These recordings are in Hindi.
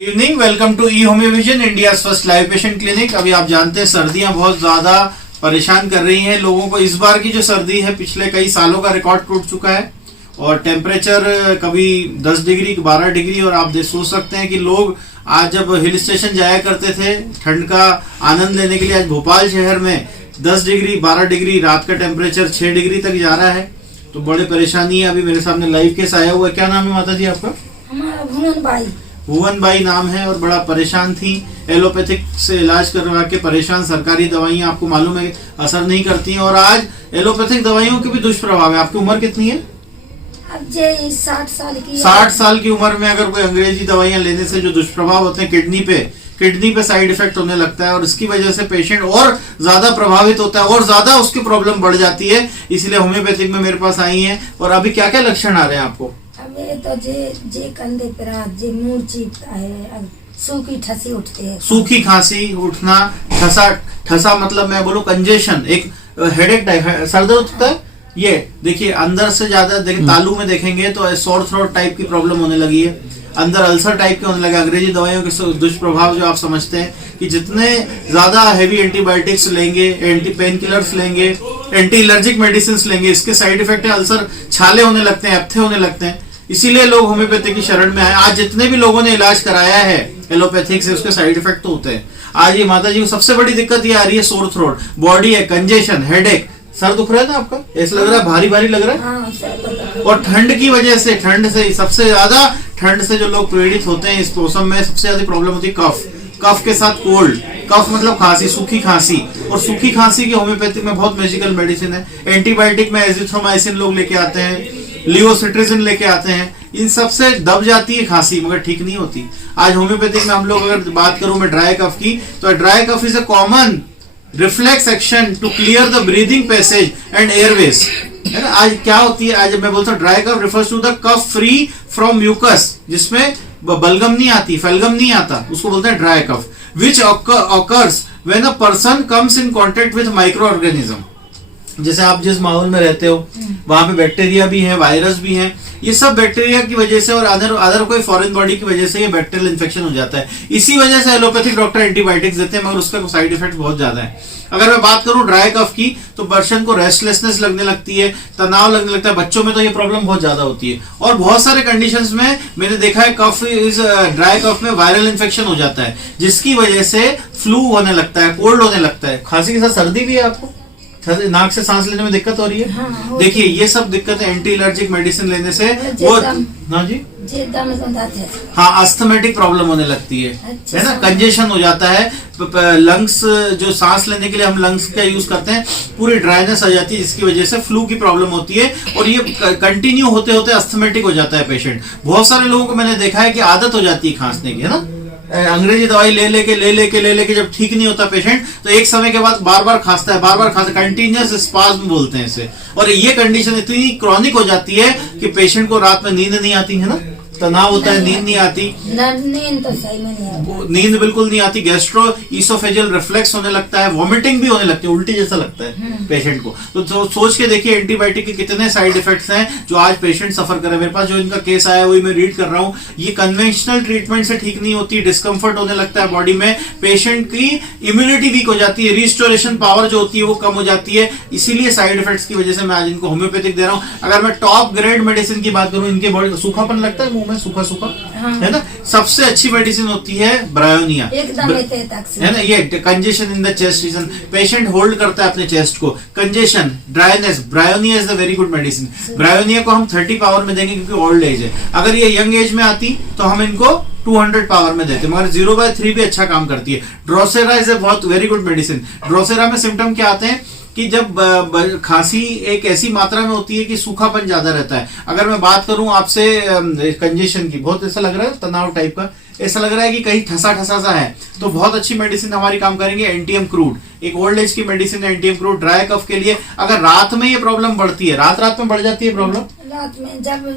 Evening, welcome to E Homeovision, India first live patient clinic. अभी आप जानते हैं सर्दियां बहुत ज्यादा परेशान कर रही हैं लोगों को। इस बार की जो सर्दी है पिछले कई सालों का रिकॉर्ड टूट चुका है और टेम्परेचर कभी 10 डिग्री 12 डिग्री। और आप सोच सकते हैं कि लोग आज जब हिल स्टेशन जाया करते थे ठंड का आनंद लेने के लिए, आज भोपाल शहर में 10 डिग्री 12 डिग्री, रात का टेम्परेचर 6 डिग्री तक जा रहा है। तो बड़े परेशानी है। अभी मेरे सामने लाइव केस आया हुआ है। क्या नाम है माता जी आपका? हमारा भुवन भाई। भुवन बाई नाम है और बड़ा परेशान थी। एलोपैथिक से इलाज करवा के परेशान, सरकारी दवाइयां आपको मालूम है असर नहीं करती हैं और आज एलोपैथिक दवाइयों के भी दुष्प्रभाव है। आपकी उम्र कितनी है? अब जे 60 साल की 60 साल की उम्र में अगर कोई अंग्रेजी दवाइयां लेने से जो दुष्प्रभाव होते हैं किडनी पे साइड इफेक्ट होने लगता है और इसकी वजह से पेशेंट और ज्यादा प्रभावित होता है और ज्यादा उसकी प्रॉब्लम बढ़ जाती है। इसलिए होम्योपैथिक में मेरे पास आई हैं। और अभी क्या क्या लक्षण आ रहे हैं आपको? अब ये तो जे कंधे पे रात जे मुंह चीखता है, अब सूखी ठसी उठती है, सूखी खांसी उठना, ठसा मतलब मैं बोलूं कंजेशन, एक हेडेक टाइप, सर दर्द होता है। ये देखिए अंदर से ज्यादा देखिए, तालू में देखेंगे तो सोर थ्रोट टाइप की प्रॉब्लम होने लगी है, अंदर अल्सर टाइप के होने लगे। अंग्रेजी दवाइयों के दुष्प्रभाव जो आप समझते हैं कि जितने ज्यादा हैवी एंटीबायोटिक्स लेंगे, एंटी पेन किलर्स लेंगे, एंटी एलर्जिक मेडिसिन लेंगे, इसके साइड इफेक्ट है अल्सर, छाले होने लगते हैं, एप्थे होने लगते हैं। इसीलिए लोग होम्योपैथी की शरण में आए। आज जितने भी लोगों ने इलाज कराया है एलोपैथिक से, उसके साइड इफेक्ट तो होते हैं। आज ये माता जी को सबसे बड़ी दिक्कत ये आ रही है, सोर थ्रोट, बॉडी है, कंजेशन, हेडेक, सर दुख रहा है ना आपका? ऐसा लग रहा है भारी भारी लग रहा है। हाँ, सर और ठंड की वजह से, ठंड से सबसे ज्यादा, ठंड से जो लोग पीड़ित होते हैं इस मौसम में सबसे ज्यादा प्रॉब्लम होती है कफ, कफ के साथ कोल्ड, कफ मतलब खांसी, सूखी खांसी। और सूखी खांसी की होम्योपैथिक में बहुत मैजिकल मेडिसिन है। एंटीबायोटिक में एजिथ्रोमाइसिन लोग लेके आते हैं, लियोसिट्रिजिन लेके आते हैं, इन सब से दब जाती है खांसी मगर ठीक नहीं होती। आज होम्योपैथिक में हम लोग अगर बात करूं मैं ड्राई कफ की, तो dry cough is a common reflex action to clear the breathing passage and airways, है ना। आज क्या होती है, आज मैं बोलता हूँ dry cough refers to the cough free from mucus, जिसमें बलगम नहीं आती, फैलगम नहीं आता, उसको बोलते हैं dry cough, which occurs when a person comes in contact with micro organism. जैसे आप जिस माहौल में रहते हो वहां पे बैक्टीरिया भी है, वायरस भी है, ये सब बैक्टीरिया की वजह से और अदर कोई फॉरेन बॉडी की वजह से ये बैक्टीरियल इन्फेक्शन हो जाता है। इसी वजह से एलोपैथिक डॉक्टर एंटीबायोटिक्स देते हैं मगर उसका साइड इफेक्ट बहुत ज्यादा है। अगर मैं बात करूं ड्राई कफ की, तो पर्सन को रेस्टलेसनेस लगने लगती है, तनाव लगने लगता है। बच्चों में तो ये प्रॉब्लम बहुत ज्यादा होती है और बहुत सारे कंडीशंस में मैंने देखा है कफ इज ड्राई कफ में वायरल इन्फेक्शन हो जाता है, जिसकी वजह से फ्लू होने लगता है, कोल्ड होने लगता है, खांसी के साथ सर्दी भी है, आपको नाक से सांस लेने में दिक्कत हो रही है। हाँ, देखिए ये सब दिक्कत एंटी एलर्जिक मेडिसिन लेने से वो, हाँ जी, हाँ, अस्थमेटिक प्रॉब्लम होने लगती है ना, कंजेशन हो जाता है, लंग्स जो सांस लेने के लिए हम लंग्स का यूज करते हैं, पूरी ड्राइनेस आ जाती है, जिसकी वजह से फ्लू की प्रॉब्लम होती है और ये कंटिन्यू होते होते अस्थमेटिक हो जाता है पेशेंट। बहुत सारे लोगों को मैंने देखा है कि आदत हो जाती है खांसने की, है ना। अंग्रेजी दवाई ले लेके जब ठीक नहीं होता पेशेंट, तो एक समय के बाद बार बार खांसता है, कंटिन्यूअस स्पाज्म बोलते हैं इसे। और ये कंडीशन इतनी क्रॉनिक हो जाती है कि पेशेंट को रात में नींद नहीं आती, है ना, तनाव होता है, नींद नहीं आती, नींद तो सही में नहीं आती, नींद बिल्कुल नहीं आती, गैस्ट्रो ईसोफेजियल रिफ्लेक्स होने लगता है, वॉमिटिंग भी होने लगती है, उल्टी जैसा लगता है पेशेंट को। तो सोच के देखिए एंटीबायोटिक के कितने साइड इफेक्ट्स हैं जो आज पेशेंट सफर कर रहे हैं। मेरे पास जो इनका केस आया वही मैं रीड कर रहा हूँ। ये कन्वेंशनल ट्रीटमेंट से ठीक नहीं होती, डिस्कम्फर्ट होने लगता है बॉडी में, पेशेंट की इम्यूनिटी वीक हो जाती है, रिस्टोरेशन पावर जो होती है वो कम हो जाती है। इसीलिए साइड इफेक्ट्स की वजह से मैं आज इनको होम्योपैथिक दे रहा हूँ। अगर मैं टॉप ग्रेड मेडिसिन की बात करूँ, इनके बॉडी सूखापन लगता है, मुंह में सूखा सूखा, हाँ। है ना, सबसे अच्छी मेडिसिन होती है ब्रायोनिया, एकदम है ना। ये congestion in the chest region, patient hold करता है अपने चेस्ट को, congestion, dryness, bryonia is the very good medicine. Bryonia को हम 30 पावर में देंगे क्योंकि ओल्ड एज है। अगर ये यंग एज में आती तो हम इनको 200 पावर में देते, मगर 0/3 भी अच्छा काम करती है। ड्रोसेरा इज अ बहुत वेरी गुड मेडिसिन। ड्रोसेरा में सिम्टम क्या आते हैं कि जब खांसी एक ऐसी मात्रा में होती है कि सूखापन ज्यादा रहता है। अगर मैं बात करूं आपसे कंजेशन की, बहुत ऐसा लग रहा है तनाव टाइप का, ऐसा लग रहा है कि कहीं ठसा ठसा सा है, तो बहुत अच्छी मेडिसिन हमारी काम करेंगे एंटीएम क्रूड, एक ओल्ड एज की मेडिसिन है एंटीएम क्रूड ड्राई कफ के लिए। अगर रात में ये प्रॉब्लम बढ़ती है, रात में बढ़ जाती है प्रॉब्लम, रात में जब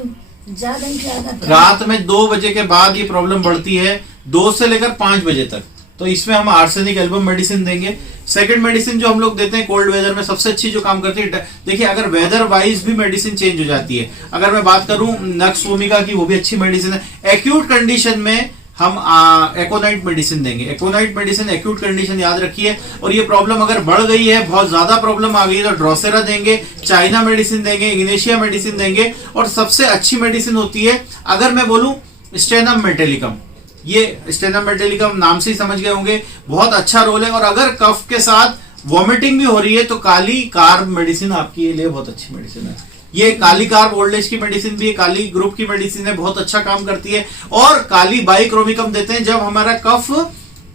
ज्यादा रात में 2 बजे के बाद ये प्रॉब्लम बढ़ती है, 2 से लेकर 5 बजे तक, तो इसमें हम आर्सेनिक एल्बम मेडिसिन देंगे। सेकंड मेडिसिन जो हम लोग देते हैं कोल्ड वेदर में सबसे अच्छी जो काम करती है, देखिए अगर वेदर वाइज भी मेडिसिन चेंज हो जाती है। अगर मैं बात करूं नक्स वोमिका की, वो भी अच्छी मेडिसिन है। एक्यूट कंडीशन में हम एकोनाइट मेडिसिन देंगे। एकोनाइट मेडिसिन एक्यूट कंडीशन याद रखिए, और ये प्रॉब्लम अगर बढ़ गई है, बहुत ज्यादा प्रॉब्लम आ गई है, तो ड्रोसेरा देंगे, चाइना मेडिसिन देंगे, इग्नेशिया मेडिसिन देंगे, और सबसे अच्छी मेडिसिन होती है अगर मैं बोलूं स्टेनम मेटेलिकम। ये स्टेनम मेटेलिकम नाम से ही समझ गए होंगे, बहुत अच्छा रोल है। और अगर कफ के साथ वॉमिटिंग भी हो रही है तो काली कार्ब मेडिसिन आपके लिए बहुत अच्छी मेडिसिन है। ये काली कार्ब ओल्ड एज की मेडिसिन भी है, काली ग्रुप की मेडिसिन है, बहुत अच्छा काम करती है। और काली बाइक्रोमिकम देते हैं जब हमारा कफ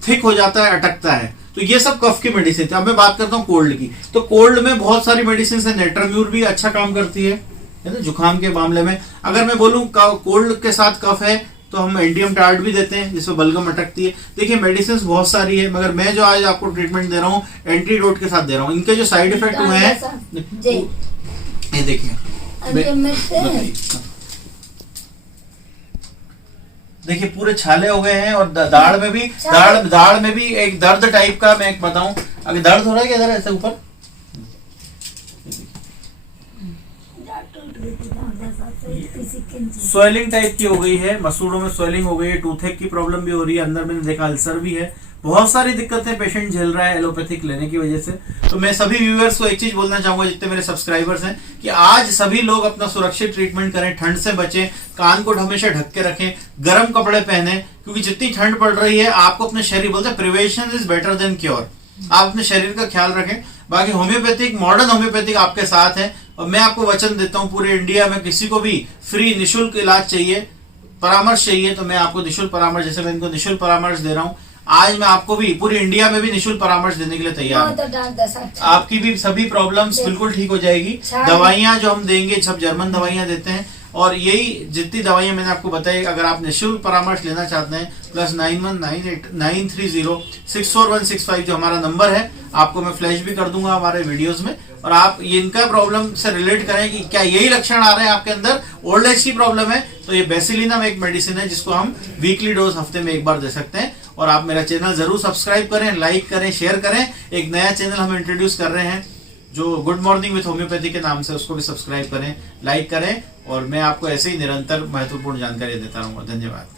थिक हो जाता है, अटकता है। तो ये सब कफ की मेडिसिन है। अब मैं बात करता हूँ कोल्ड की। तो कोल्ड में बहुत सारी मेडिसिन है। नेट्राम्यूर भी अच्छा काम करती है ना जुकाम के मामले में। अगर मैं बोलूं कोल्ड के साथ कफ है तो हम एंटियम टार्ट भी देते हैं जिसमें बलगम अटकती है। देखिए मेडिसिन बहुत सारी है, मगर मैं जो आज आपको ट्रीटमेंट दे रहा हूँ एंटीडोट के साथ दे रहा हूँ। इनके जो साइड इफेक्ट हुए हैं ये देखिए, देखिए पूरे छाले हो गए हैं, और दाढ़ में भी दाढ़ में भी एक दर्द टाइप का, मैं एक बताऊं, अगर दर्द हो रहा है क्या इधर ऐसे ऊपर, स्वेलिंग टाइप की हो गई है, मसूड़ों में स्वेलिंग हो गई है, टूथेक की प्रॉब्लम भी हो रही है, अंदर मैंने देखा अल्सर भी है, बहुत सारी दिक्कतें पेशेंट झेल रहा है एलोपैथिक लेने की वजह से। तो मैं सभी व्यूअर्स को एक चीज बोलना चाहूंगा, जितने मेरे सब्सक्राइबर्स हैं, कि आज सभी लोग अपना सुरक्षित ट्रीटमेंट करें, ठंड से बचें, कान को हमेशा ढक के रखें, गर्म कपड़े पहने, क्योंकि जितनी ठंड पड़ रही है आपको अपने शरीर, बोलते हैं prevention is better than cure, आप अपने शरीर का ख्याल रखें। बाकी होम्योपैथिक, मॉडर्न होम्योपैथिक आपके साथ है, और मैं आपको वचन देता हूं पूरे इंडिया में किसी को भी फ्री निशुल्क इलाज चाहिए, परामर्श चाहिए, तो मैं आपको निशुल्क परामर्श, जैसे मैं इनको निशुल्क परामर्श दे रहा हूं, आज मैं आपको भी पूरी इंडिया में भी निशुल्क परामर्श देने के लिए तैयार हूं। आपकी भी सभी प्रॉब्लम्स बिल्कुल ठीक हो जाएगी। दवाइयां जो हम देंगे सब जर्मन दवाइयां देते हैं, और यही जितनी दवाइयां मैंने आपको बताई, अगर आप निःशुल्क परामर्श लेना चाहते हैं +9198964165 जो हमारा नंबर है, आपको मैं फ्लैश भी कर दूंगा हमारे वीडियोस में, और आप इनका प्रॉब्लम से रिलेट करें कि क्या यही लक्षण आ रहे हैं आपके अंदर, ओल्ड एज की प्रॉब्लम है, तो ये बेसिलिनम एक मेडिसिन है जिसको हम वीकली डोज हफ्ते में एक बार दे सकते हैं। और आप मेरा चैनल जरूर सब्सक्राइब करें, लाइक करें, शेयर करें। एक नया चैनल हम इंट्रोड्यूस कर रहे हैं जो गुड मॉर्निंग विथ होम्योपैथी के नाम से, उसको भी सब्सक्राइब करें, लाइक करें, और मैं आपको ऐसे ही निरंतर महत्वपूर्ण जानकारी देता रहूंगा। धन्यवाद।